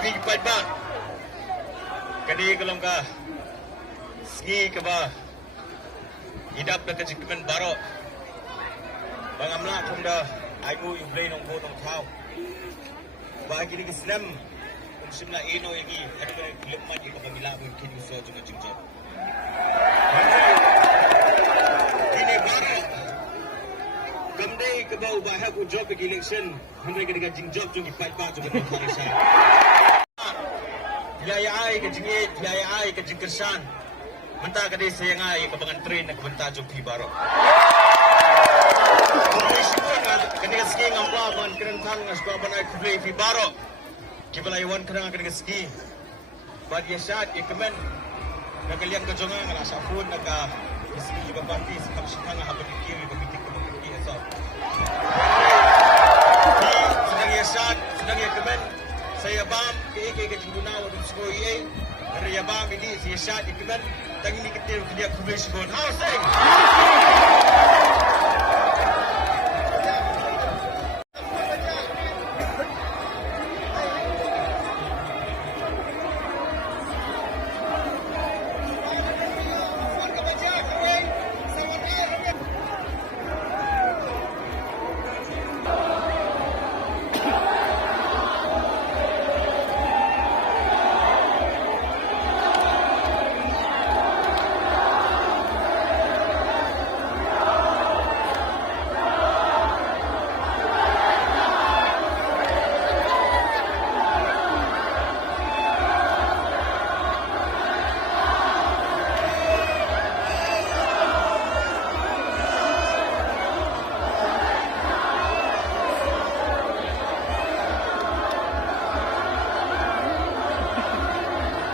Bing Pai Ba Kadi kalau ka Ski ke ba Hidap na kajikman baro Bangamla kung da Aigo yung play ng botong tao Bahagi ni Islam Kung simna ino yung Ano ka lukman yung kapamila mo yung kinuso Yung jingjot Ini baro Kamday ka ba ubaha kung job yung election Hamday ka nga jingjot yung ipait ba Yung kapamila siya Yayay ka jingit Yayay ka jingkersan Manta ka din saya nga yung kabangan train na kabanta yung pibaro Kaniga ski ng baban, kinantang ng baban ay kublay fibaro. Kibalaywan ka na kaniga ski. Bad yasad, ikamen. Nagaliang ka dyan nga, nasa food, nagka-ski yung kapati, sa kapsikan nga habang ikiri, pamitik ka magkiki aso. Sedang yasad, sedang ikamen. Sa yabam, kaya kajingunawa dun sa koye. Pero yabam, hindi, sa yasad, ikamen. Tangin ni kitir, kaya kublay sibon. Housing!